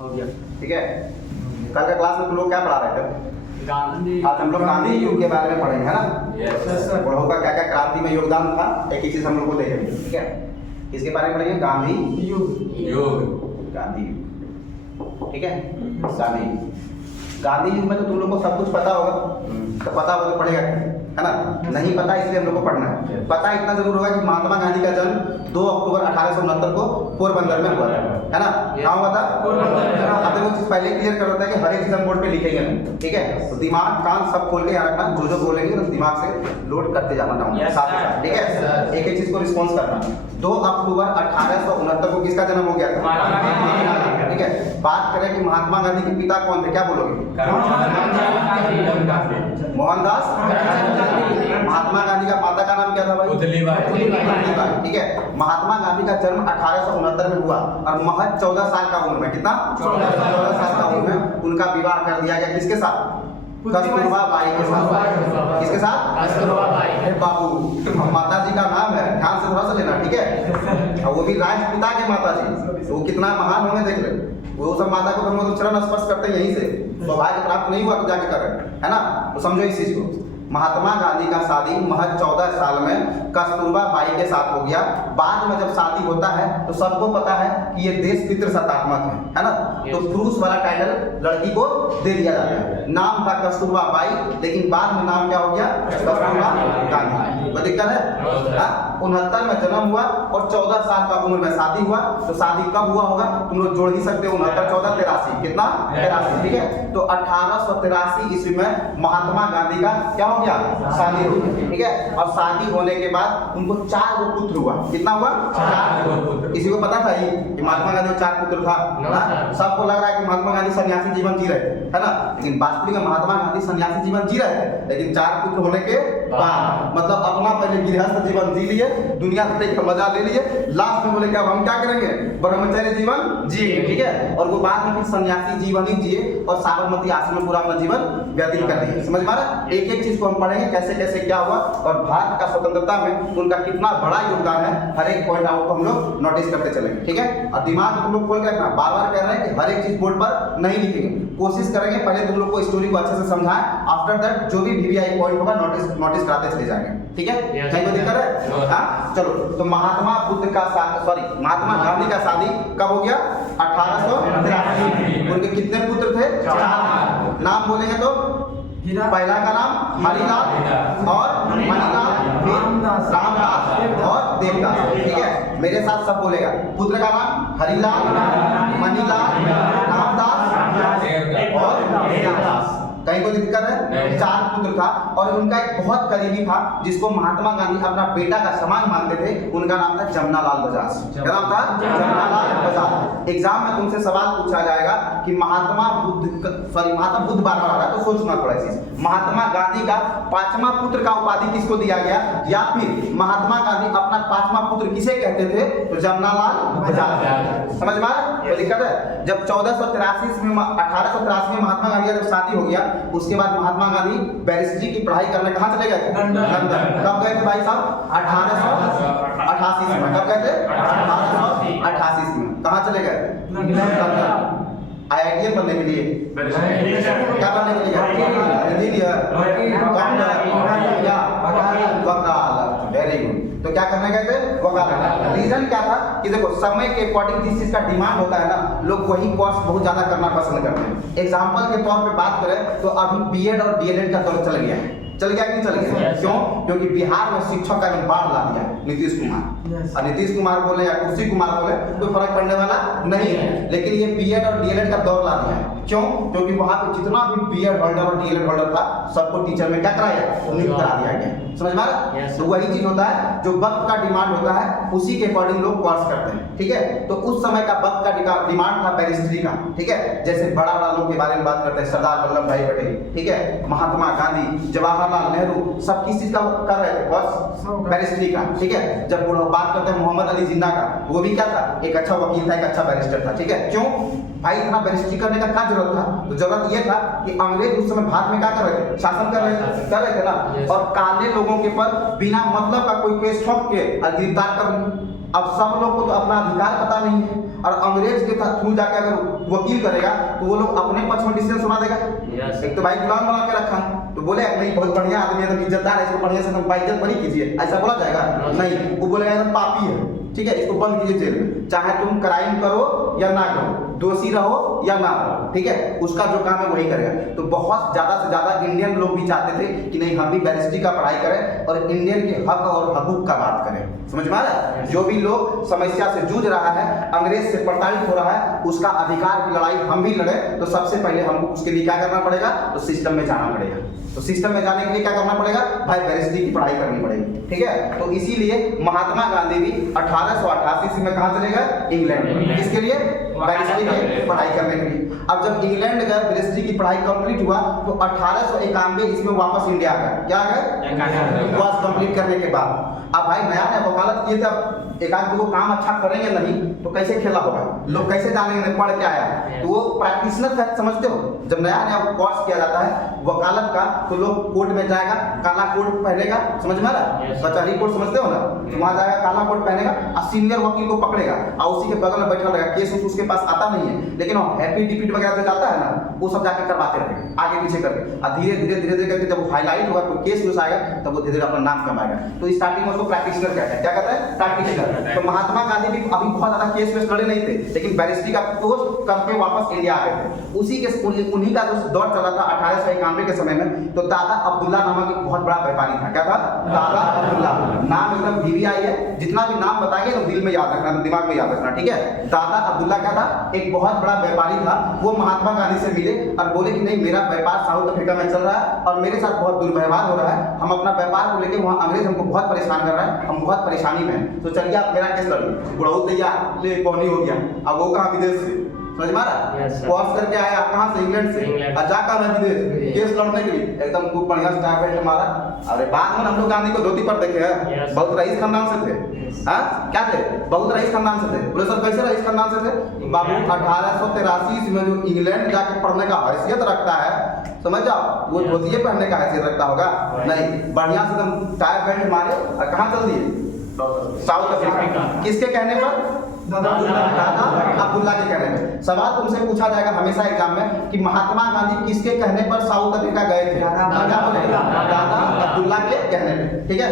हो गया। ठीक है, कल का क्लास में तुम लोग क्या पढ़ा रहे थे? गांधी। आज हम लोग गांधी युग के बारे में पढ़ेंगे, है ना? Yes sir. बुढ़ाऊ का क्या क्या क्रांति में योगदान था, एक एक चीज हम लोग को देखेंगे। ठीक है, इसके बारे में पढ़ेंगे गांधी युग। गांधी युग। ठीक है, गांधी युग में तो तुम लोग को सब कुछ पता होगा, तो पता होगा तो पढ़ेगा, है ना? नहीं पता इसलिए हम लोग को पढ़ना है। पता इतना जरूर होगा कि महात्मा गांधी का जन्म 2 अक्टूबर 1869 को पोरबंदर में हुआ था, है ना? कहाँ हुआ था? अब वो चीज पहले क्लियर कर देता है कि हर एक चीज हम बोर्ड पे लिखेंगे नहीं, ठीक है? तो दिमाग कान सब खोल के यहाँ रखना, जो बोलेंगे तो दिमाग से लोड करते जाना डाउन साथ ही साथ, ठीक है? एक एक चीज को रिस्पॉन्स करना। 2 अक्टूबर 1869 को किसका जन्म हो गया था? ठीक है, बात करें कि महात्मा गांधी के पिता कौन थे, क्या बोलोगे? मोहनदास। महात्मा गांधी का माता का नाम क्या था भाई? पुतलीबाई। ठीक है, महात्मा गांधी का जन्म 1869 में हुआ और महज 14 साल का उम्र में, कितना? 14 साल का उम्र में उनका विवाह कर दिया गया। किसके साथ? कस्तूरबा बाई के साथ। किसके साथ? कस्तूरबा बाई। बाबू, माता जी का नाम है, ध्यान से थोड़ा सा लेना, ठीक है? और वो भी राजपिता के माता जी, वो कितना महान होंगे देख ले। वो सब माता को हम लोग चरण स्पर्श करते हैं यहीं से, सौभाग्य प्राप्त नहीं हुआ तो जाके कर, है ना? तो समझो इस चीज को। महात्मा गांधी का शादी महज 14 साल में कस्तूरबा बाई के साथ हो गया। बाद में जब शादी होता है तो सबको पता है कि ये देश पितृसत्तात्मक है ना? तो पुरुष वाला टाइटल लड़की को दे दिया जाता है। नाम था कस्तूरबा बाई, लेकिन बाद में नाम क्या हो गया? कस्तूरबा गांधी। कोई दिक्कत है? 69 में जन्म हुआ और 14 साल का उम्र में शादी हुआ। तो शादी कब हुआ होगा? तुम लोग जोड़ ही सकते हो, 69 14 83, कितना? 83, ठीक है? तो 1883 ईस्वी में महात्मा गांधी का क्या हो गया? शादी हो गई, ठीक है? और शादी होने के बाद उनको 4 पुत्र हुआ। कितना हुआ? 4 पुत्र। किसी को पता था ये कि महात्मा गांधी को 4 पुत्र था? सबको लग रहा है कि महात्मा गांधी सन्यासी जीवन जी रहे थे, है ना? लेकिन वास्तविक में महात्मा गांधी सन्यासी जीवन जी रहे थे, लेकिन 4 पुत्र होने के बाद, मतलब अपना पहले गृहस्थ जीवन जी लिए, दुनिया से का मजा ले लिए, लास्ट में बोले कि अब हम क्या करेंगे? ब्रह्मचर्य जीवन जिएंगे, ठीक है? और वो बाद में फिर सन्यासी जीवन ही जिए और साबरमती आश्रम में पूरा अपना जीवन व्यतीत कर दिए। समझ में आ रहा? एक एक चीज को हम पढ़ेंगे, कैसे कैसे क्या हुआ और भारत का स्वतंत्रता में उनका कितना बड़ा योगदान है। हर एक पॉइंट आउट को हम लोग नोटिस करते चलेंगे, ठीक है? और दिमाग को तुम लोग खोल के रखना, बार बार कह रहे हैं कि हर एक चीज बोर्ड पर नहीं लिखेंगे, कोशिश करेंगे पहले तुम लोग को स्टोरी को अच्छे से समझाएं, आफ्टर दैट जो भी वीवीआई पॉइंट होगा नोटिस कराते चले जाएंगे, ठीक है? कहीं कोई दिक्कत है? हाँ, चलो। तो महात्मा महात्मा गांधी का शादी कब हो गया? 1883। उनके कितने पुत्र थे? 4। नाम बोलेंगे तो पहला का नाम हरिलाल और मणिलाल, रामदास और देवदास, ठीक है? मेरे साथ सब बोलेगा। पुत्र का नाम हरिलाल, मणिलाल, रामदास और देवदास। कहीं कोई दिक्कत है? 4 पुत्र था और उनका एक बहुत करीबी था जिसको महात्मा गांधी अपना बेटा का समान मानते थे। उनका नाम था जमनालाल बजाज। क्या नाम था? जमनालाल बजाज। एग्जाम में तुमसे सवाल पूछा जाएगा कि महात्मा बुद्ध बार बार आ रहा है तो सोचना थोड़ा चीज। महात्मा गांधी का 5वां पुत्र का उपाधि किसको दिया गया, या फिर महात्मा गांधी अपना 5वां पुत्र किसे कहते थे? तो जमनालाल बजाज। समझ में आ रहा? कोई दिक्कत है? जब 1883 में महात्मा गांधी का जब शादी हो गया, उसके बाद महात्मा गांधी बैरिस्ट्री की पढ़ाई करने कहाँ चले गए? लंदन। कब गए थे भाई साहब? 1888 में। कब गए थे? 1888 में। कहाँ चले गए? लंदन। IITM बनने के लिए, क्या बनने के लिए? इंजीनियर, वकालत। Very good. तो क्या करने गए थे? वकालत। रीजन क्या था कि देखो समय के अकॉर्डिंग जिस चीज का डिमांड होता है ना, लोग वही कोर्स बहुत ज्यादा करना पसंद करते हैं। एग्जाम्पल के तौर पे बात करें तो अभी बीएड और डीएलएड का दौर चल गया है। चल गया कि नहीं चल गया? क्यों? क्योंकि बिहार में शिक्षक का बाढ़ ला दिया नीतीश कुमार। और नीतीश कुमार बोले या कुर्सी कुमार बोले कोई फर्क पड़ने वाला नहीं है, लेकिन ये बीएड और डीएलएड का दौर ला दिया है। क्यों? क्योंकि वहां पे जितना भी बीएड होल्डर और डीएलएड होल्डर था सबको टीचर में क्या कराया? नियुक्त करा दिया गया। समझ में आ रहा? तो वही चीज होता है, जो वक्त का डिमांड होता है उसी के अकॉर्डिंग लोग कोर्स करते हैं, ठीक है? तो उस समय का वक्त का डिमांड था बैरिस्ट्री का, ठीक है? जैसे बड़ा बड़ा लोग के बारे में बात करते हैं, सरदार वल्लभ भाई पटेल, ठीक है? महात्मा गांधी, जवाहरलाल नेहरू, सब किस चीज का कर रहे थे? बस बैरिस्ट्री का, ठीक है? जब बात करते हैं मोहम्मद अली जिन्ना का, वो भी क्या था? एक अच्छा वकील था, एक अच्छा बैरिस्टर था, ठीक है? क्यों भाई इतना बैरिस्ट्री करने का क्या जरूरत था? तो जरूरत ये था कि अंग्रेज उस समय भारत में क्या कर रहे थे? शासन कर रहे थे ना। और काले लोगों के पर बिना मतलब का कोई केस ठोक के गिरफ्तार कर। अब सब लोग को तो अपना अधिकार पता नहीं है और अंग्रेज के थ्रू जाके अगर वकील करेगा तो वो लोग अपने पक्ष में डिसीजन सुना देगा। एक तो भाई गुलाम बना के रखा है, तो बोले नहीं बहुत बढ़िया आदमी है, तो इज्जतदार है, इसको बढ़िया से बाइज्जत बड़ी कीजिए, ऐसा बोला जाएगा? नहीं, वो बोलेगा एकदम पापी है, ठीक है, इसको बंद कीजिए जेल में, चाहे तुम क्राइम करो या ना करो, दोषी रहो या ना रहो, ठीक है, उसका जो काम है वही करेगा। तो बहुत ज्यादा से ज्यादा इंडियन लोग भी चाहते थे कि नहीं हम भी बैरिस्ट्री का पढ़ाई करें और इंडियन के हक और हकूक का बात करें। समझ में आ रहा है? जो भी लोग समस्या से जूझ रहा है, अंग्रेज से प्रताड़ित हो रहा है, उसका अधिकार की लड़ाई हम भी लड़े, तो सबसे पहले हमको उसके लिए क्या करना पड़ेगा? तो सिस्टम में जाना पड़ेगा। तो सिस्टम में जाने के लिए क्या करना पड़ेगा? भाई बैरिस्ट्री की पढ़ाई करनी पड़ेगी, ठीक है। तो इसीलिए महात्मा गांधी भी 1888 में कहाँ चले गए? इंग्लैंड। किसके लिए? बैरिस्ट्री की पढ़ाई करने के लिए। अब जब इंग्लैंड गए, बैरिस्ट्री की पढ़ाई कंप्लीट हुआ, तो 1891 इसमें वापस इंडिया आ गए। क्या आ गए? कोर्स कंप्लीट करने के बाद अब भाई नया नया वकालत किए थे, अब एक आध दो काम अच्छा करेंगे नहीं तो कैसे खेला होगा, लोग कैसे जानेंगे पढ़ के आया, तो वो प्रैक्टिशनर का समझते हो, जब नया नया कोर्स किया जाता है वकालत का, तो लोग कोर्ट में जाएगा, काला कोट पहनेगा, समझ में आ रहा है? कचहरी कोर्ट समझते हो ना, तो वहां जाएगा काला कोट पहनेगा और सीनियर वकील को पकड़ेगा और उसी के बगल में बैठा रहेगा, केस उसके पास आता नहीं है, लेकिन हैप्पी डिपीट वगैरह जो जाता है ना, वो सब जाके करवाते रहेगा आगे पीछे करके, और धीरे धीरे धीरे धीरे करके जब वो हाईलाइट होगा, कोई केस आएगा, तब वो धीरे धीरे अपना नाम कमाएगा। तो स्टार्टिंग में उसको प्रैक्टिशनर कहते हैं। क्या कहते हैं? प्रैक्टिशनर। तो महात्मा गांधी भी अभी बहुत ज्यादा केस वेस लड़े नहीं थे, लेकिन बैरिस्ट्री का कोर्स करके वापस इंडिया आ गए थे। उसी के उन्हीं का जो दौर चला था 1891 के समय में, तो दादा अब्दुल्ला नामक एक बहुत बड़ा व्यापारी था। क्या था? दादा अब्दुल्ला। नाम एकदम VVI है, जितना भी नाम बताएंगे तो दिल में याद रखना, दिमाग में याद रखना, ठीक है। दादा अब्दुल्ला क्या था? एक बहुत बड़ा व्यापारी था। वो महात्मा गांधी से मिले और बोले कि नहीं मेरा व्यापार साउथ अफ्रीका में चल रहा है और मेरे साथ बहुत दुर्व्यवहार हो रहा है, हम अपना व्यापार को लेकर वहाँ अंग्रेज हमको बहुत परेशान कर रहा है, हम बहुत परेशानी में हैं, तो चलिए आप मेरा केस लड़िए। बुढ़ऊ तैयार ले पौनी हो गया। अब वो कहाँ? विदेश से, समझ मारा, कोर्स करके आया। आप कहाँ से? इंग्लैंड से। जा कर विदेश केस लड़ने के लिए एकदम खूब बढ़िया से टाई बेल्ट मारा। अरे बाद में हम लोग गांधी को धोती पर देखे हैं, बहुत रईस खानदान से थे। हाँ क्या थे? बहुत रईस खानदान से थे। बोले सर कैसे रईस खानदान से थे? बाबू 1883 में जो इंग्लैंड जाके पढ़ने का हैसियत रखता है, समझ जाओ, वो धोतिये पहनने का हैसियत रखता होगा नहीं, बढ़िया से एकदम टाई बेल्ट मारे और कहाँ चल दिए? South Africa. किसके कहने पर? दादा अब्दुल्ला के कहने पर। सवाल तुमसे पूछा जाएगा हमेशा एग्जाम में कि महात्मा गांधी किसके कहने पर साउथ अफ्रीका गए थे? दादा अब्दुल्ला के कहने पे, ठीक है।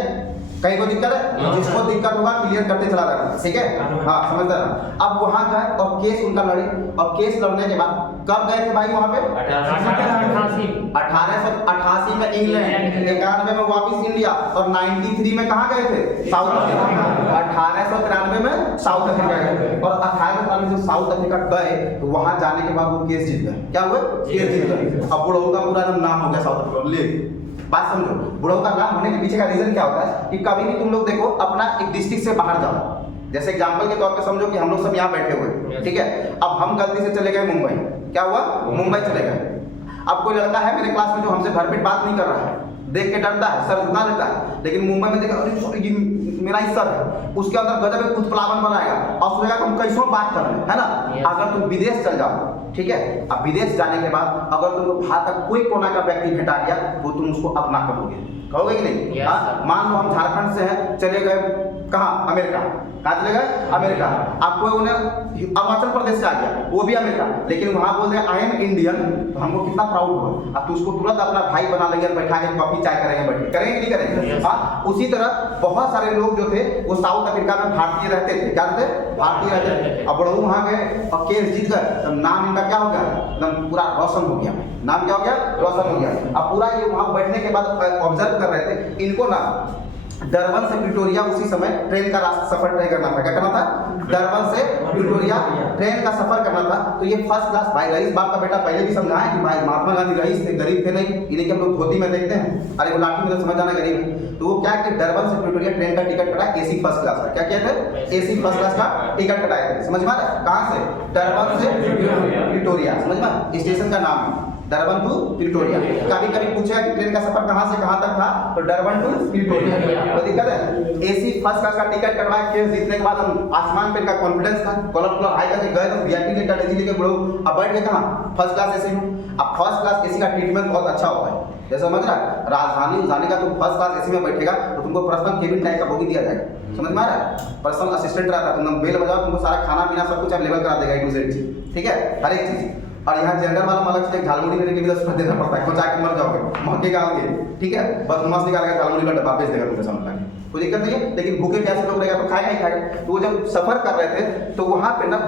कहीं को दिक्कत है? जिसको दिक्कत होगा क्लियर करते चला जाएगा, ठीक है। हाँ समझता है। अब वहां गए और केस उनका लड़े, और केस लड़ने के बाद कब गए थे भाई वहां पे? 1888 में इंग्लैंड, 91 में वापिस इंडिया और 93 में कहाँ गए थे? South Africa. 1893 में साउथ अफ्रीका गए और 1893 में साउथ अफ्रीका गए, तो वहां जाने के बाद वो केस जीत गए। क्या हुए? केस जीत गए। अब बुढ़ऊ का पूरा नाम हो गया साउथ अफ्रीका। ले बात समझो, बुढ़ऊ का नाम होने के पीछे का रीजन क्या होता है कि कभी भी तुम लोग देखो अपना एक डिस्ट्रिक्ट से बाहर जाओ, जैसे एग्जांपल के तौर पे समझो कि हम लोग सब यहाँ बैठे हुए, ठीक है। अब हम गलती से चले गए मुंबई। क्या हुआ? मुंबई चले गए। अब कोई लड़का है मेरे क्लास में जो हमसे भरपेट बात नहीं कर रहा है, देख के डरता है, सर झुका लेता है, लेकिन मुंबई में देखा अरे ये मेरा ही सर है, उसके अंदर गजब एक उत्प्लावन बनाएगा और सोचेगा कि हम कैसों बात कर रहे हैं, है ना। अगर तुम विदेश चल जाओ, ठीक है, अब विदेश जाने के बाद अगर तुमको भारत का कोई कोना का व्यक्ति भेटा गया तो तुम उसको अपना करोगे, कहोगे कि नहीं? हाँ, मान लो हम झारखंड से हैं, चले गए कहाँ? अमेरिका। कहाँ चले गए? अमेरिका। आपको उन्हें अरुणाचल प्रदेश से आ गया, वो भी अमेरिका, लेकिन वहां बोल रहे आई एम इंडियन, तो हमको कितना प्राउड हुआ। अब तो उसको तुरंत अपना भाई बना लेंगे, बैठा के कॉफी चाय करेंगे, बैठे करेंगे नहीं करेंगे? हाँ, उसी तरह बहुत सारे लोग जो थे वो साउथ अफ्रीका में भारतीय रहते थे। क्या थे? भारतीय रहते थे। अब बुढ़ऊ वहां गए और केस जीत गए, तो नाम इनका क्या हो गया? एकदम पूरा रोशन हो गया। नाम क्या हो गया? रोशन हो गया। अब पूरा ये वहां बैठने के बाद ऑब्जर्व कर रहे थे, इनको ना डरबन से प्रिटोरिया उसी समय ट्रेन का सफर तय करना था। क्या करना था? डरबन से प्रिटोरिया ट्रेन का सफर करना था। तो ये फर्स्ट क्लास भाई, रईस बाप का बेटा पहले भी समझाया कि भाई महात्मा गांधी रईस थे, गरीब थे नहीं, इन्हें कि हम लोग धोती में देखते हैं, अरे वो लाठी में तो समझ जाना गरीब है। तो वो क्या कि डरबन से प्रिटोरिया ट्रेन का टिकट कटा, AC फर्स्ट क्लास का। क्या किया थे? AC फर्स्ट क्लास का टिकट कटाए थे। समझ में आ रहा है? कहाँ से? डरबन से प्रिटोरिया। समझ में? स्टेशन का नाम है डरबन टू प्रिटोरिया। कभी कभी पूछेगा कि ट्रेन का सफर कहां से कहां तक था, तो डरबन टू प्रिटोरिया। तो दिक्कत है, AC फर्स्ट क्लास का टिकट करवाया, केस जीतने के बाद हम आसमान पे का कॉन्फिडेंस था, कलर हाई करके गए, तो VIP लेकर AC लेके बढ़ो, अब बैठ के कहां? फर्स्ट क्लास AC में। अब फर्स्ट क्लास AC का ट्रीटमेंट बहुत अच्छा होता है, जैसे समझ रहा है, राजधानी जाने का तुम फर्स्ट क्लास AC में बैठेगा तो तुमको पर्सनल केबिन टाइप का बोगी दिया जाएगा, समझ में आ रहा है? पर्सनल असिस्टेंट रहता है, तुम बेल बजाओ तुमको सारा खाना पीना सब कुछ अवेलेबल करा देगा, A to Z चीज, ठीक है, हर एक चीज। और यहाँ जनरल वाला अलग से झालमुड़ी लेने के लिए 10 रुपये देना पड़ता है, कोचा के मर जाओगे, महकेगा आगे, ठीक है, बस मस्त निकालेगा झालमुड़ी का डब्बा बेच देगा तुमके सामने, कोई दिक्कत नहीं है। लेकिन भूखे प्यासे लोग रहेगा तो खाएगा ही खाएगा। तो वो जब सफर कर रहे थे तो वहां पे ना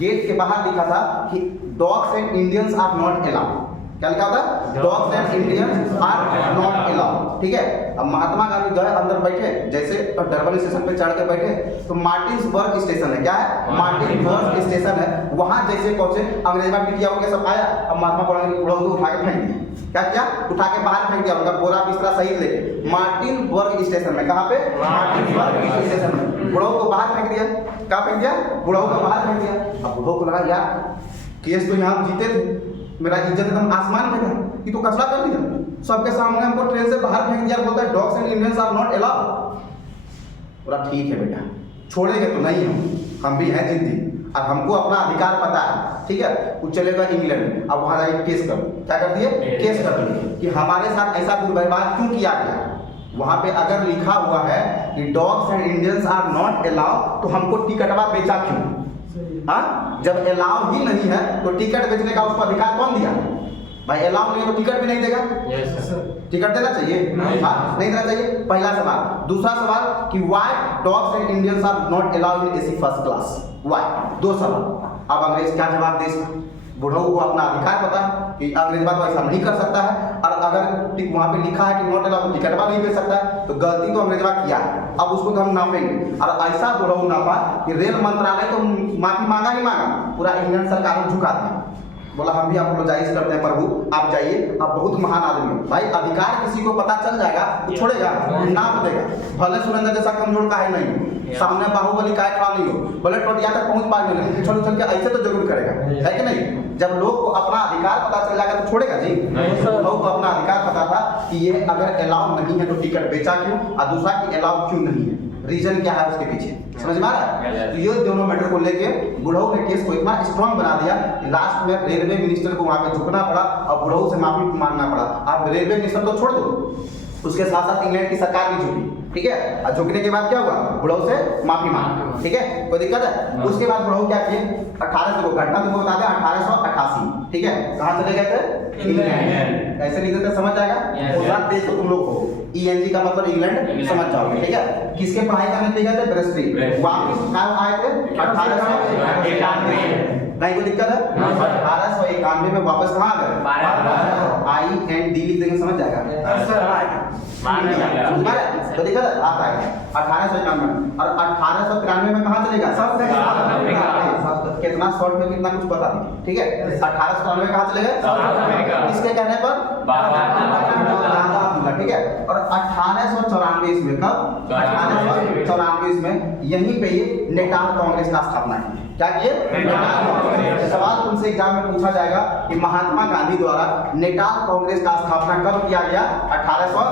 गेट के बाहर लिखा था कि dogs and Indians are not allowed. क्या लिखा था? Dogs and Indians are not allowed, ठीक है। अब महात्मा गांधी गए अंदर बैठे, जैसे डरबन स्टेशन पे चढ़ के बैठे तो मार्टिन्सबर्ग स्टेशन है, क्या है? मार्टिन्सबर्ग स्टेशन है, वहां जैसे पहुंचे अंग्रेजवा पीटिया के सब आया। अब महात्मा गांधी को उठा के फेंक दिया, क्या किया? उठा के बाहर फेंक दिया, उनका बोरा बिस्तरा सहित लेके मार्टिन्सबर्ग स्टेशन में। कहां पे? मार्टिन्सबर्ग स्टेशन में। बुढ़ऊ को बाहर फेंक दिया, क्या फेंक दिया? बुढ़ऊ को बाहर फेंक दिया। अब बुढ़ऊ को लगा यार केस तो यहाँ जीते थे, मेरा इज्जत एकदम आसमान में था, कि तो कचरा कर दिया, सबके सामने हमको ट्रेन से बाहर फेंक दिया, बोलता है dogs and Indians are not allowed. बोला ठीक है बेटा, छोड़ेंगे तो नहीं हम भी हैं जिद्दी और हमको अपना अधिकार पता है, ठीक है। वो चलेगा इंग्लैंड, अब वहां जाके केस कर, क्या कर दिए? केस कर दिए कि हमारे साथ ऐसा दुर्व्यवहार क्यों किया गया। वहां पे अगर लिखा हुआ है कि dogs and Indians are not allowed तो हमको टिकटवा बेचा क्यों? हाँ, जब अलाउ ही नहीं है तो टिकट बेचने का उसको अधिकार कौन दिया? भाई अलाउ नहीं है तो टिकट भी नहीं देगा। टिकट देना चाहिए? हाँ, नहीं देना चाहिए, पहला सवाल। दूसरा सवाल कि why dogs and Indians are not allowed in AC first class, why? दो सवाल। अब अंग्रेज क्या जवाब दे? बुढ़ऊ को अपना अधिकार पता है कि अंग्रेजवा तो ऐसा नहीं कर सकता है, और अगर वहां पे लिखा है कि नॉट अलाउड तो टिकटवा नहीं दे सकता है, तो गलती तो अंग्रेजवा किया है। अब उसको तो हम नापेंगे, और ऐसा बुढ़ऊ नापा कि रेल मंत्रालय तो माफी मांगा ही मांगा, पूरा इंडियन सरकार को झुका दिया, बोला हम भी अपोलोजाइज करते हैं प्रभु, आप जाइए, आप बहुत महान आदमी हो। भाई अधिकार किसी को पता चल जाएगा तो छोड़ेगा, नाप देगा, भले सुरेंद्र जैसा कमजोर का है नहीं, सामने बाहुबली का खा नहीं हो, भले टोटिया तक पहुंच पाए नहीं, उछल उछल के ऐसे तो जरूर करेगा, है कि नहीं? जब लोग को अपना अधिकार पता चल जाएगा तो छोड़ेगा जी? लोग को अपना अधिकार पता था कि ये अगर अलाउ नहीं है तो टिकट बेचा क्यों, और दूसरा कि अलाउ क्यों नहीं है, रीजन क्या है उसके पीछे, समझ में आ रहा है? तो ये दोनों मैटर को लेके बुढ़ऊ ने केस को इतना स्ट्रांग बना दिया कि लास्ट में रेलवे मिनिस्टर को वहां पे झुकना पड़ा और बुढ़ऊ से माफी मांगना पड़ा। आप रेलवे मिनिस्टर तो छोड़ दो, उसके साथ साथ इंग्लैंड की सरकार भी झुकी, ठीक है। और झुकने के बाद क्या हुआ? बुढ़ऊ से माफी मांगी, ठीक है, कोई दिक्कत है? उसके बाद बुढ़ऊ क्या किए? 1800 को घटना तुमको बता दें, 1888, ठीक है, कहाँ चले गए थे? इंग्लैंड। ऐसे लिखते थे, समझ जाएगा? पूरा देश तो तुम लोग हो, ENG का मतलब इंग्लैंड, समझ जाओगे, ठीक है। किसके पढ़ाई करने के लिए गए थे? ब्रेस्ट्री। वापिस कब आए थे? 1891। नहीं कोई दिक्कत है? 1891 में वापस कहाँ आ गए? IND लिख देंगे, समझ जाएगा? तो दिक्कत है? आता है 1891 और 1893 में कहाँ चलेगा? सब कितना शॉर्ट में कितना कुछ बता दीजिए, ठीक है। 1893 में कहाँ चले गए? किसके कहने पर? ठीक है। और 1894 ईस्वी में, कब? 1894 में यहीं पे ये नेटाल कांग्रेस का स्थापना है। क्या किए? सवाल तुमसे एग्जाम में पूछा जाएगा कि महात्मा गांधी द्वारा नेटाल कांग्रेस का स्थापना कब किया गया? 1894।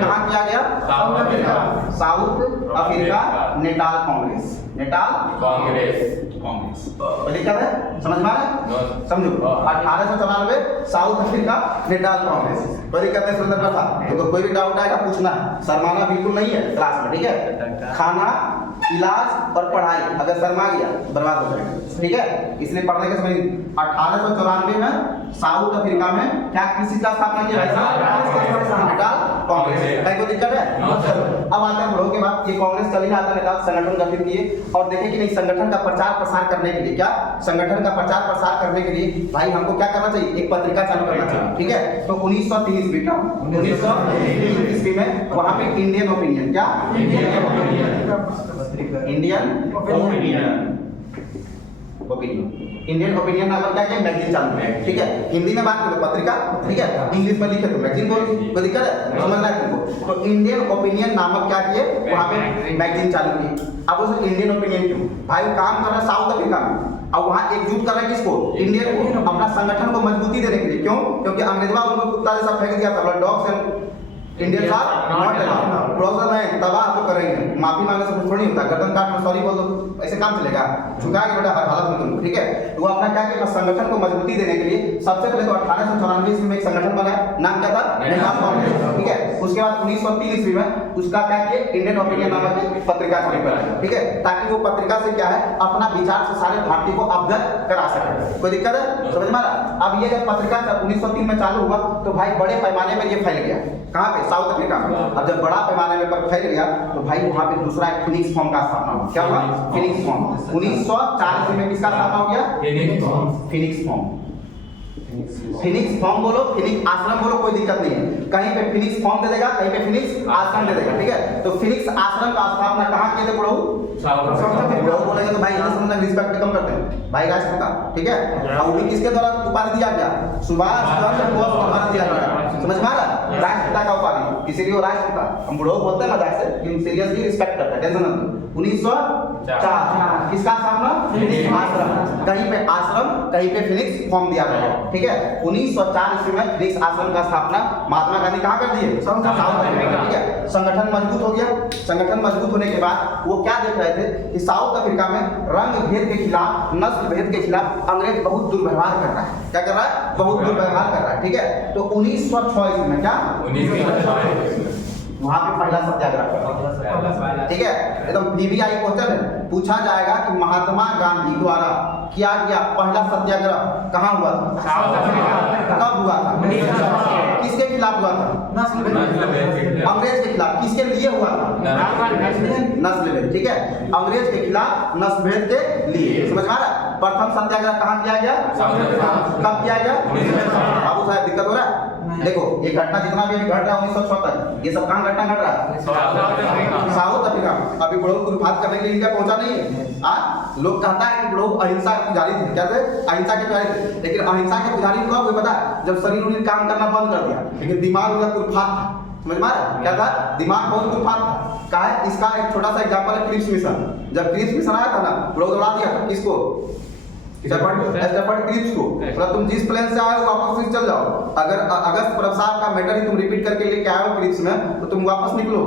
कहाँ किया गया? South Africa Natal Congress, Natal Congress. दिक्कत है? समझ में आ रहा है? समझो, 1894 साउथ अफ्रीका नेटाल कांग्रेस। कोई दिक्कत नहीं, सुंदर था। तो कोई भी डाउट आएगा पूछना, शर्माना बिल्कुल नहीं है क्लास में, ठीक है। खाना, इलाज और पढ़ाई, अगर शर्मा गया तो बर्बाद हो जाएगा, ठीक है। इसलिए पढ़ने के समय 1894 में साउथ अफ्रीका में क्या किसी का स्थापना किया? Natal Congress. कोई दिक्कत है? अब आते हैं बुढ़ऊ के बाद, ये कांग्रेस चल ही रहा था, नेटाल संगठन गठित किए और देखे कि नहीं, संगठन का प्रचार प्रसार करने के लिए, क्या संगठन का प्रचार प्रसार करने के लिए भाई हमको क्या करना चाहिए? एक पत्रिका चालू करना चाहिए, ठीक है। तो 1903 ईस्वी का 1903 ईस्वी में वहां पे इंडियन ओपिनियन, क्या इंडियन ओपिनियन नाम क्या है? मैगजीन चालू है, ठीक है। हिंदी में बात करो पत्रिका, ठीक है, इंग्लिश में लिखे तो मैगजीन बोल, कोई दिक्कत है? समझना है तुमको। तो इंडियन ओपिनियन नामक क्या किए? वहां पे मैगजीन चालू की। अब उस इंडियन ओपिनियन क्यों? भाई काम कर रहा है साउथ अफ्रीका में, अब वहां एकजुट कर रहा है किसको? इंडियन को, अपना संगठन को मजबूती देने के लिए। क्यों? क्योंकि अंग्रेजवा उनको कुत्ता जैसा फेंक दिया था, dogs and Indians are not allowed. Closure नहीं तबाह तो करेंगे, माफी मांगने से कुछ थोड़ी होता, गर्दन काट में सॉरी बोल दो, ऐसे काम चलेगा? झुकाएंगे बेटा हर हालत में तुमको, ठीक है? तो वो अपना क्या किया, संगठन को मजबूती देने के लिए सबसे पहले तो 1894 ईस्वी में एक संगठन बनाया, नाम क्या था? नेहाल कांग्रेस, ठीक है? उसके बाद 1903 ईस्वी में उसका क्या किया, इंडियन ओपिनियन नामक एक पत्रिका शुरू करा, ठीक है? ताकि वो पत्रिका से क्या है, अपना विचार से सारे भारतीय को अवगत करा सके। कोई दिक्कत है? समझ में आ रहा? अब ये जब पत्रिका 1903 में चालू हुआ तो भाई बड़े पैमाने में ये फैल गया, कहाँ पे? साउथ अफ्रीका में। अब जब बड़ा पैमाने में पर फैल गया तो भाई वहाँ पे दूसरा एक फिनिक्स फॉर्म का स्थापना हुआ। क्या हुआ? Phoenix form. 1904 में किसका स्थापना हो गया? Phoenix form. फिनिक्स फॉर्म बोलो, फिनिक्स आश्रम बोलो, कोई दिक्कत नहीं है। कहीं पे फिनिक्स फॉर्म दे देगा, कहीं पे फिनिक्स आश्रम दे देगा, ठीक है? तो फिनिक्स आश्रम का स्थापना कहाँ किए थे बुढ़ऊ? बुढ़ऊ बोलेंगे तो भाई हिंदी समझना, रिस्पेक्ट कम करते हैं भाई, राष्ट्रपिता, ठीक है? और वो किसके द्वारा उपाधि दिया गया? सुभाष चंद्र बोस को उपाधि दिया गया। समझ में आ रहा? राष्ट्रपिता का उपाधि, इसीलिए वो राष्ट्रपिता। हम बुढ़ऊ बोलते हैं मजाक से, लेकिन सीरियसली रिस्पेक्ट करते हैं, टेंशन मत। 1904 किसका स्थापना? फिनिक्स आश्रम। कहीं पे आश्रम, कहीं पे फिनिक्स फॉर्म दिया गया, ठीक है? 1904 ईस्वी में फिनिक्स आश्रम का स्थापना महात्मा गांधी कहाँ कर दिए? साउथ अफ्रीका, ठीक है? संगठन मजबूत हो गया। संगठन मजबूत होने के बाद वो क्या देख रहे थे कि साउथ अफ्रीका में रंग भेद के खिलाफ, नस्ल भेद के खिलाफ अंग्रेज बहुत दुर्व्यवहार कर रहा है। क्या कर रहा है? बहुत दुर्व्यवहार कर रहा है, ठीक है? तो 1906 ईस्वी में क्या, वहां पे पहला सत्याग्रह, ठीक है? एकदम VVI क्वेश्चन है, पूछा जाएगा कि महात्मा गांधी द्वारा किया गया पहला सत्याग्रह कहाँ हुआ था? South Africa. कब हुआ था? किसके खिलाफ हुआ था? अंग्रेज के खिलाफ। किसके लिए हुआ था? नस्ल भेद, ठीक है? अंग्रेज के खिलाफ नस्ल भेद के लिए। समझ में आ रहा? प्रथम सत्याग्रह कहाँ किया गया? कब किया गया? बाबू साहब दिक्कत हो रहा है? देखो ये घटना जितना भी घट रहा है 1906 तक, ये सब कहाँ घटना घट रहा है? South Africa. अभी बुढ़ऊ कुर्बात करने के लिए इंडिया पहुंचा नहीं है। लोग कहता है कि बुढ़ऊ अहिंसा के पुजारी थे, क्या थे? अहिंसा के पुजारी थे। लेकिन अहिंसा के पुजारी को आपको पता है, जब शरीर उन्हें काम करना बंद कर दिया, लेकिन दिमाग उनका कुर्बात था। समझ में आ रहा? क्या था? दिमाग बहुत कुर्बात था। क्या है? इसका एक छोटा सा एग्जांपल है, क्रिप्स मिशन। जब क्रिप्स मिशन आया था ना, बुढ़ऊ दौड़ा दिया था किसको? क्रिप्स को। मतलब तुम जिस प्लेन से आए हो वापस से चल जाओ। अगर अगस्त प्रसाद का मैटर ही तुम रिपीट करके लेके आए हो क्रिप्स में, तो तुम वापस निकलो,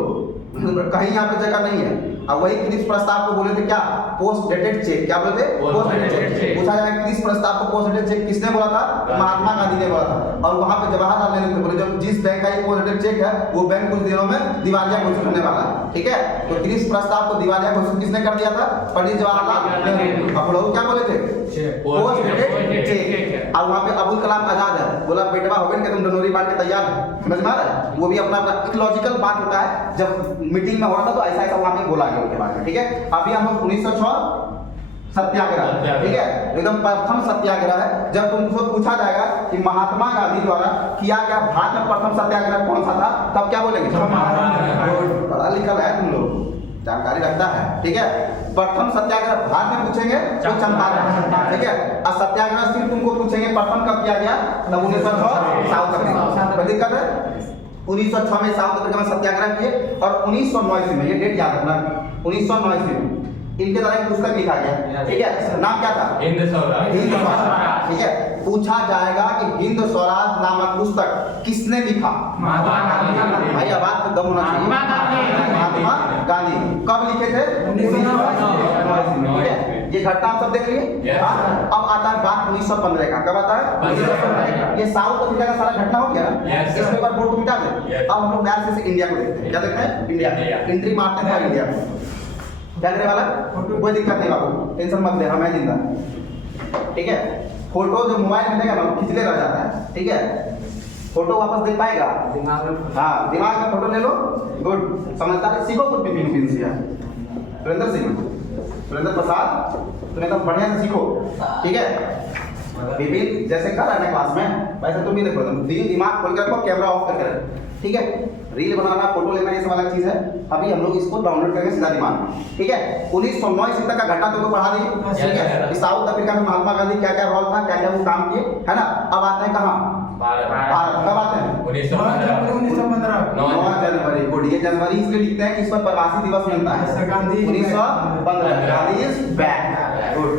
कहीं यहाँ पे जगह नहीं है। अब वही क्रिप्स प्रस्ताव को बोले थे क्या? Post dated cheque. क्या बोलते? Post dated cheque. पूछा जाए क्रिप्स प्रस्ताव को पोस्ट डेटेड चेक किसने बोला था? महात्मा गांधी ने बोला था। और वहां पे जवाहरलाल नेहरू ने बोले जब जिस बैंक का ये पोस्ट डेटेड चेक है वो बैंक कुछ दिनों में दिवालिया घोषित होने वाला है, ठीक है? तो क्रिप्स प्रस्ताव को दिवालिया घोषित किसने कर दिया था? पंडित जवाहरलाल नेहरू। अब लोग क्या बोले थे? Post dated cheque. और वहां पे अबुल कलाम आजाद है, बोला बेटवा हो गया कि तुम डनोरी बांट के तैयार है। समझ में आ रहा है? वो भी अपना एक लॉजिकल बात होता है, जब मीटिंग में हो रहा था तो ऐसा ऐसा वहां पे बोला गया उनके बारे में, ठीक है? अभी हम लोग 1906 सत्याग्रह, ठीक है? एकदम प्रथम सत्याग्रह है। जब तुमको पूछा जाएगा कि महात्मा गांधी द्वारा किया गया भारत में प्रथम सत्याग्रह कौन सा था, तब क्या बोलेंगे? पढ़ा लिखा है तुम लोग, जानकारी रखता है, ठीक है? प्रथम सत्याग्रह भारत में पूछेंगे तो चंपारण, ठीक है? और सत्याग्रह सिर्फ तुमको पूछेंगे प्रथम कब किया गया, तब 1906 साउथ अफ्रीका। कोई दिक्कत है? 1906 में साउथ अफ्रीका में सत्याग्रह किए और 1909 ईस्वी में, ये डेट याद रखना, 1909 ईस्वी में इनके द्वारा एक पुस्तक लिखा गया, ठीक है? नाम क्या था? हिंद स्वराज, ठीक है? पूछा जाएगा कि हिंद स्वराज नामक पुस्तक किसने लिखा? महात्मा गांधी। भाई आवाज पे दम होना चाहिए। महात्मा गांधी। कब लिखे थे? 1909 में, ठीक है? ये घटना आप सब देख लिए। अब आता है बात 1915 का। कब आता है? 1915 का। ये साउथ अफ्रीका का सारा घटना हो गया। इसके ऊपर बोर्ड मिटा दे। अब हम लोग ध्यान से इंडिया को देखते हैं। क्या देखते हैं? इंडिया। एंट्री मारते हैं इंडिया में। क्या करने वाला? कोई दिक्कत नहीं बाबू, टेंशन मत ले, हम हैं जिंदा, ठीक है? फोटो जो मोबाइल में देगा ना खिंचले रह जाता है, ठीक है? फोटो वापस देख पाएगा? हाँ, दिमाग में फोटो ले लो। गुड, समझदारी सीखो कुछ भी। पिन से सुरेंद्र सिंह, सुरेंद्र प्रसाद, तुम एकदम बढ़िया से सीखो, ठीक है? विपिन जैसे कर रहा है क्लास में वैसे तुम भी देखो, दिमाग खोल कर रखो, कैमरा ऑफ करके रखो, ठीक है? रील बनाना, फोटो लेना, ये सब अलग चीज है। अभी हम लोग इसको डाउनलोड करेंगे सीधा दिमाग में, ठीक है? 1909 ईस्वी तक का घटना तुमको पढ़ा दी, ठीक है? साउथ अफ्रीका में महात्मा गांधी क्या क्या रोल था, क्या क्या वो काम किए, है ना? अब आते हैं कहाँ? भारत। कब आते हैं? 1915 9 जनवरी। गुड, ये जनवरी इसलिए लिखते हैं कि इस पर प्रवासी दिवस मिलता है। 1915 Gandhi is back. Good,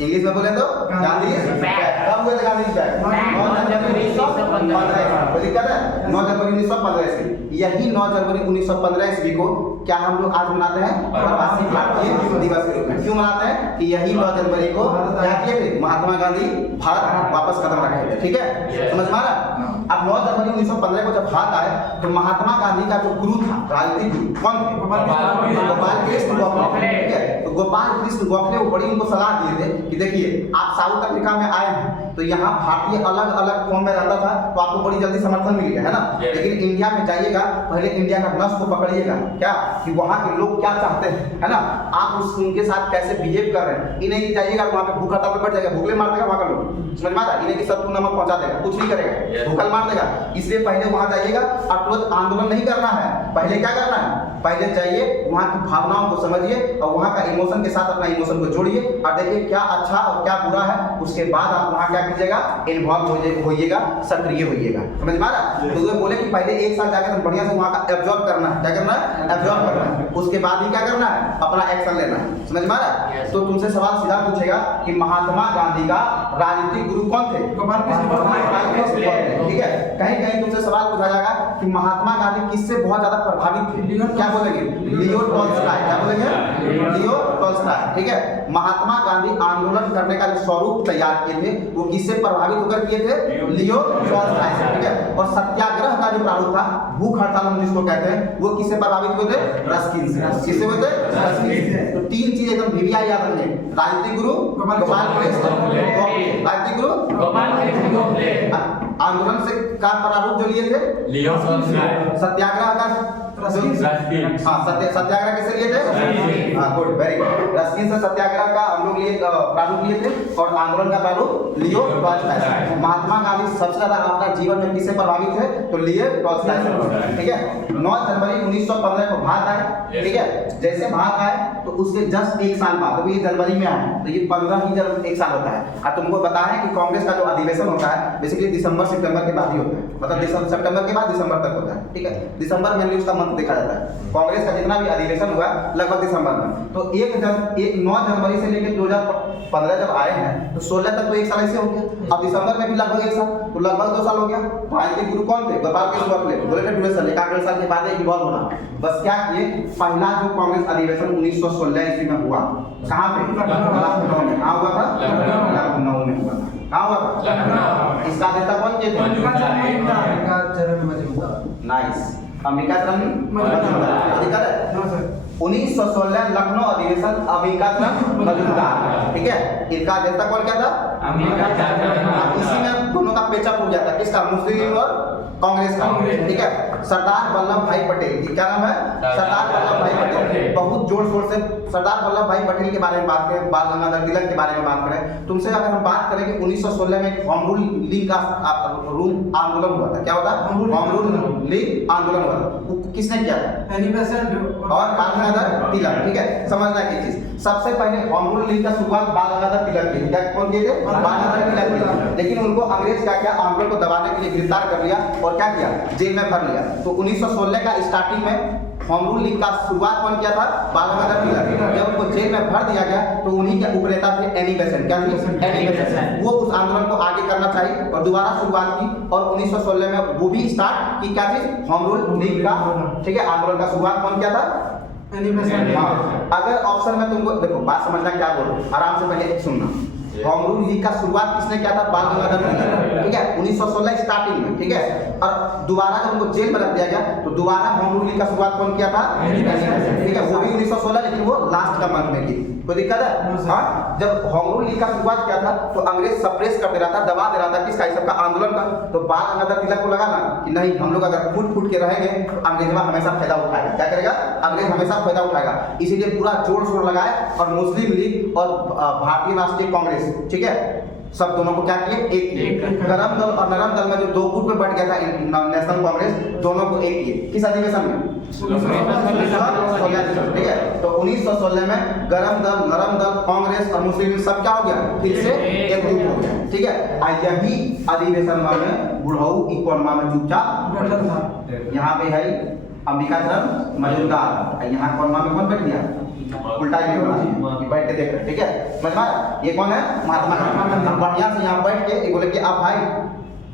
English में बोले तो गांधी इज बैक। कब हुए थे गांधी इज बैक? 9 जनवरी 1915। कोई दिक्कत है? 9 जनवरी जनवरी 1915 ईस्वी, यही 9 जनवरी 1915 ईस्वी को क्या हम लोग आज मनाते हैं प्रवासी भारतीय दिवस के रूप में। क्यों मनाते हैं कि यही 9 जनवरी को क्या किए थे महात्मा गांधी भारत वापस कदम रखे थे। ठीक है, समझ में आ रहा? अब 9 जनवरी 1915 को जब भारत आए तो महात्मा गांधी का जो गुरु था, राजनीतिक गुरु कौन थे? गोपाल कृष्ण गोखले। ठीक है, तो गोपाल कृष्ण गोखले वो बड़ी उनको सलाह दिए थे कि देखिए आप साउथ अफ्रीका में आए हैं तो यहाँ भारतीय अलग अलग फॉर्म में रहता था तो आपको बड़ी जल्दी समर्थन मिल गया है ना, लेकिन इंडिया में जाइएगा पहले इंडिया का नस को पकड़िएगा क्या कि वहाँ के लोग क्या चाहते हैं, है ना, आप उनके साथ कैसे बिहेव कर रहे हैं। इन्हें कि जाइएगा वहाँ पे भूख हड़ताल पे बैठ जाएगा, भूखले मार देगा वहाँ का लोग, समझ में आ रहा है? इन्हें कि सबको नमक पहुँचा देगा, कुछ नहीं करेगा, भूखल मार देगा। इसलिए पहले वहाँ जाइएगा और तुरंत आंदोलन नहीं करना है, पहले क्या करना है, पहले जाइए वहाँ की भावनाओं को समझिए और वहाँ का इमोशन के साथ अपना इमोशन को जोड़िए और देखिए क्या अच्छा और क्या बुरा है, उसके बाद आप वहाँ क्या कीजिएगा, इन्वॉल्व होइएगा, सक्रिय होइएगा। समझ में आ रहा? तो वे बोले कि पहले एक साल जाकर तो बढ़िया से वहाँ का एब्जॉर्ब करना है, क्या करना है, एब्जॉर्ब करना है, उसके बाद ही क्या करना है, अपना एक्शन लेना है। समझ में आ रहा? तो तुमसे सवाल सीधा पूछेगा कि महात्मा गांधी का राजनीतिक गुरु कौन थे? ठीक है, कहीं कहीं तुमसे सवाल पूछा जाएगा कि महात्मा गांधी किससे बहुत ज्यादा प्रभावित थे, क्या बोलेंगे? Leo Tolstoy. क्या बोलेंगे? Leo Tolstoy. ठीक है, महात्मा गांधी आंदोलन करने का जो स्वरूप तैयार किए थे वो किससे प्रभावित होकर किए थे? लियो टॉल्स्टॉय से। ठीक है, और सत्याग्रह का जो प्रारूप था, भूख हड़ताल हम जिसको कहते हैं, वो किससे प्रभावित हुए थे? रस्किन से। किससे हुए थे? रस्किन से। तो तीन चीज एकदम भिविया याद रखिए, राजनीतिक गुरु गोपाल कृष्ण गोखले, राजनीतिक गुरु गोपाल कृष्ण गोखले, आंदोलन से का प्रारूप जो लिए थे लियो टॉल्स्टॉय, सत्याग्रह का रस्किन। हाँ, सत्याग्रह किससे लिए थे? हाँ, गुड, वेरी गुड। रस्किन से सत्याग्रह का हम लोग लिए प्रारूप लिए थे और आंदोलन का प्रारूप लियो टॉल्स्टॉय से। महात्मा गांधी सबसे ज्यादा अपना जीवन में किससे प्रभावित थे? तो लियो टॉल्स्टॉय से। ठीक है, 9 जनवरी 1915 को भारत आए। ठीक है, जैसे भारत आए तो उसके जस्ट एक साल बाद, तो ये जनवरी में आए तो ये 15 ही एक साल होता है। और तुमको पता है कि कांग्रेस का जो अधिवेशन होता है बेसिकली दिसंबर सितंबर के बाद ही होता है, मतलब सितंबर के बाद दिसंबर तक होता है। ठीक है, दिसंबर में उसका मंथ देखा जाता है। कांग्रेस का जितना भी अधिवेशन हुआ लगभग दिसंबर में। तो 9 जनवरी से लेकर 2015 जब आए हैं तो 16 तक तो एक साल ऐसे हो गया। अब दिसंबर में भी लगभग एक साल, तो लगभग 2 साल हो गया। राजनीतिक गुरु कौन थे? गोपाल कृष्ण गोखले। बोले थे ड्यूरेशन, 1 साल के बाद इन्वॉल्व होना। बस क्या किए, पहला जो कांग्रेस अधिवेशन 1916 ईस्वी में हुआ, कहाँ पे? लखनऊ में। कहाँ हुआ था? लखनऊ में हुआ था। कहाँ हुआ था? इसका नेता कौन किए थे? नाइस, अंबिका चरण मजूमदार। दिक्कत है? 1916 लखनऊ अधिवेशन अंबिका चरण मजूमदार। ठीक है, इनका नेता कौन क्या था? अंबिका चरण। इसी में दोनों का पेचअप हो जाता है, किसका? मुस्लिम लीग और कांग्रेस का। ठीक है, सरदार वल्लभ भाई पटेल, क्या नाम है? सरदार वल्लभ भाई पटेल। बहुत जोर शोर से सरदार वल्लभ भाई पटेल के बारे में बात करें, बाल गंगाधर तिलक के बारे में बात करें, तुमसे अगर हम बात करें कि 1916 में होम रूल लीग का आंदोलन हुआ था। क्या होता है? होम रूल लीग आंदोलन हुआ था। वो किसने किया था? और बाल गंगाधर तिलक। ठीक है, समझना की चीज, सबसे पहले होम रूल लीग का शुरुआत बाल गंगाधर तिलक की। क्या कौन किए थे? बाल गंगाधर तिलक किए। लेकिन उनको अंग्रेज क्या किया, आंदोलन को दबाने के लिए गिरफ्तार कर लिया और क्या किया, जेल में भर लिया। तो 1916 का स्टार्टिंग में होम रूल लीग का शुरुआत कौन किया था? बाल गंगाधर तिलक। जब उनको जेल में भर दिया गया तो उन्हीं के उपनेता थे एनी बेसेंट। क्या थे? Annie Besant. वो उस आंदोलन को आगे करना चाहिए और दोबारा शुरुआत की और 1916 में वो भी स्टार्ट की। क्या चीज? होम रूल लीग का। ठीक है, आंदोलन का शुरुआत कौन किया था? हाँ, अगर ऑप्शन में तुमको देखो, बात समझना क्या बोल रहा हूँ, आराम से पहले सुनना। होम रूल लीग का शुरुआत किसने किया था? बाल गंगाधर तिलक। ठीक है, 1916 स्टार्टिंग में। ठीक है, और दोबारा जब उनको जेल में रख दिया गया तो दोबारा होम रूल लीग का शुरुआत कौन किया था? ठीक है, वो भी 1916, लेकिन वो लास्ट का मंथ में की। कोई दिक्कत है? हाँ, जब होम रूल लीग का शुरुआत किया था तो अंग्रेज सप्रेस कर दे रहा था, दबा दे रहा था किसका? सबका आंदोलन का। तो बाल गंगाधर तिलक को लगा ना कि नहीं, हम लोग अगर फूट फूट के रहेंगे तो अंग्रेजवा हमेशा फायदा उठाएगा। क्या करेगा? अंग्रेज हमेशा फायदा उठाएगा। इसीलिए पूरा जोर शोर लगाए और मुस्लिम लीग और भारतीय राष्ट्रीय कांग्रेस, ठीक है, सब दोनों को क्या किए? एक किए। गरम दल और नरम दल में जो दो गुट में बढ़ गया था नेशनल कांग्रेस, दोनों को एक किए। किस अधिवेशन में? 1916। ठीक है, तो 1916 में गरम दल, नरम दल, कांग्रेस और मुस्लिम लीग सब क्या हो गया? फिर से एकजुट हो गया। ठीक है, यही अधिवेशन में बुढ़ऊ इकोनमा में चुपचाप, यहाँ पे है अंबिका चरण मजूमदार, यहाँ कोनमा में कौन बैठ गया? उल्टा ही बैठ के देख रहे। ठीक है, समझ में? ये कौन है? महात्मा गांधी। बढ़िया से यहाँ बैठ के बोले कि आप भाई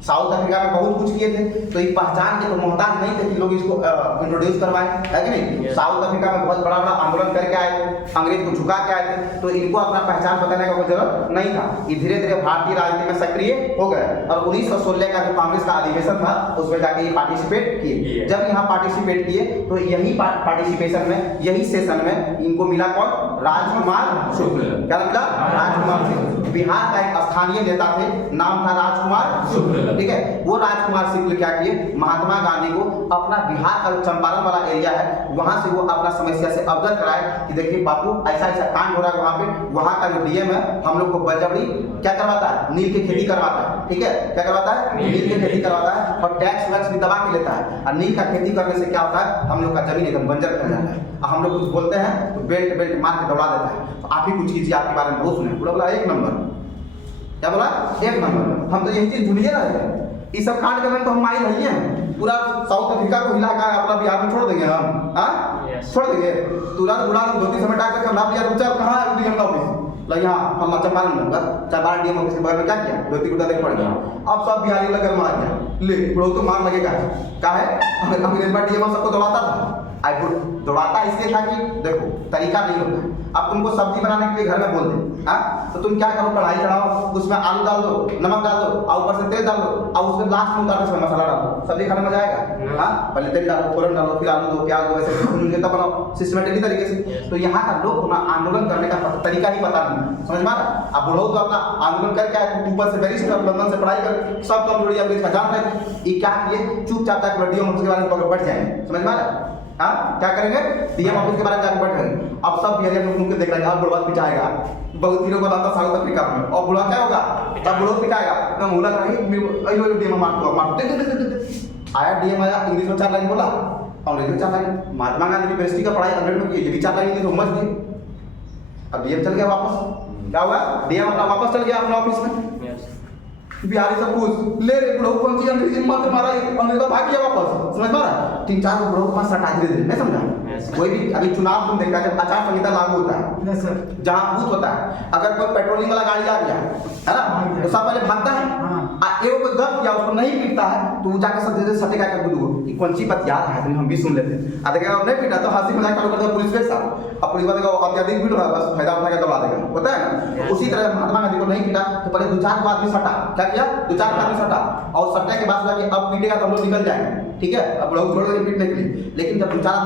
साउथ अफ्रीका में बहुत कुछ किए थे, तो ये पहचान के तो मोहताज नहीं थे कि लोग इसको इंट्रोड्यूस करवाएं, है कि नहीं। साउथ अफ्रीका में बहुत बड़ा बड़ा आंदोलन करके आए थे, अंग्रेज को झुका के आए थे, तो इनको अपना पहचान बताने का कोई जरूरत नहीं था। ये धीरे धीरे भारतीय राजनीति में सक्रिय हो गए और 1916 का जो कांग्रेस का अधिवेशन था उसमें जाके ये पार्टिसिपेट किए। जब यहाँ पार्टिसिपेट किए तो यही पार्टिसिपेशन में, यही सेशन में इनको मिला कौन? राजकुमार शुक्ल। क्या मिला? राजकुमार शुक्ल। बिहार का एक स्थानीय नेता थे, नाम था राजकुमार शुक्ल, ठीक है। वो राजकुमार शुक्ल क्या किए? महात्मा गांधी को अपना बिहार का जो चंपारण वाला एरिया है वहां से वो अपना समस्या से अवगत कराए कि देखिए बापू ऐसा ऐसा कांड हो रहा है वहां पे, वहां का जो डीएम है हम लोग को बलजबरी क्या करवाता है? नील की खेती करवाता है, ठीक है। क्या करवाता है? नील की खेती करवाता है और टैक्स वैक्स भी दबा के लेता है। और नील का खेती करने से क्या होता है? हम लोग का जमीन एकदम बंजर कर जाता है। हम लोग कुछ बोलते हैं तो बेल्ट बेल्ट मार के दौड़ा देता है। तो आप ही कुछ कीजिए, आपके बारे में बहुत सुने। पूरा बोला एक नंबर, क्या बोला? एक नंबर। हम तो यही चीज भूलिए रहे हैं, इस सब कांड करने तो हम माई रही हैं। पूरा साउथ अफ्रीका को हिला कर अपना बिहार में छोड़ देंगे हम? छोड़ देंगे? तुरंत बुला धोती समय टाक करके हम बिहार चल कहाँ है डीएम का ऑफिस? यहाँ हम चंपारण में बस चंपारण डीएम ऑफिस के बगल में क्या किया? धोती कुर्ता देख पड़ गया। अब सब बिहारी लगकर मार गया, ले बड़ो तो मार लगेगा। क्या है? अंग्रेज में डीएम सबको दौड़ाता था, आई दौड़ाता इसलिए था कि देखो तरीका नहीं होता है। अब तुमको सब्जी बनाने के लिए घर में बोल दे, तो तुम क्या करो? कढ़ाई चढ़ाओ, उसमें आलू डाल दो, नमक डाल दो और ऊपर से तेल डाल दो और उसमें लास्ट में उतार के मसाला डालो, सब्जी खाने में मजा आएगा। पहले तेल डालो, फोरन डालो, फिर आलू दो, प्याज दो, ऐसे तब बनाओ सिस्टमेटिकली तरीके से। तो यहाँ का लोग आंदोलन करने का तरीका ही पता नहीं, समझ में आ रहा? अब बुढ़ो तो अपना आंदोलन करके आए, ऊपर से बैरिस्टर लंदन से पढ़ाई कर, सब कमजोरी अंग्रेज का जान रहे। ये क्या किए? चुपचाप जाकर डीएम ऑफिस के बारे में पकड़ बैठ जाएंगे, समझ में आ रहा? हाँ, क्या करेंगे? डीएम ऑफिस के बारे में जाकर बैठ जाएंगे। अब सब बिहारी लोग उनके देख रहे हैं, अब बुढ़वा पिटाएगा, बहुत दिनों को लाता साउथ अफ्रीका में, और बुढ़वा क्या होगा? तब बुढ़वा पिटाएगा, तो मुला नहीं डीएम मार आया। डीएम आया, इंग्लिश में 4 लाइन बोला, अंग्रेजी में 4 लाइन। महात्मा गांधी यूनिवर्सिटी का पढ़ाई 100 में की, ये भी 4 लाइन इंग्लिश समझ गए। अब डीएम चल गया वापस। क्या हुआ? डीएम अपना वापस चल गया अपने ऑफिस में। बिहारी से पूछ ले रे बुढ़ो कौन सी अंग्रेजी मत मारा, अंग्रेज तो भाग गया वापस, समझ मारा? 3-4 को बुढ़ो के पास सटा दे, नहीं समझा? कोई भी अभी चुनाव तुम देखा जब आचार संहिता लागू होता है, जहाँ बूथ होता है, अगर कोई पेट्रोलिंग वाला गाड़ी आ गया है ना, तो सब पहले भागता है। एगो कोई गलत किया उसको नहीं पीटता है तो वो जाकर सब जैसे सटेगा कर दूँ कि कौन सी बात याद है, हम भी सुन लेते हैं। देखा नहीं पीटा तो हंसी मजाक चालू कर देगा पुलिस के साथ, अब पुलिस वाले को अत्याधिक पीट रहा है, बस फायदा उठा के दौड़ा देगा, होता है ना। उसी तरह महात्मा गांधी को नहीं पीटा तो पहले 2-4 आदमी सटा, क्या किया? 2-4 आदमी सटा और सटने के बाद अब पीटेगा तो हम लोग निकल जाएंगे, ठीक है। अब लोग छोड़ देंगे पीटने के लिए, लेकिन जब 2-4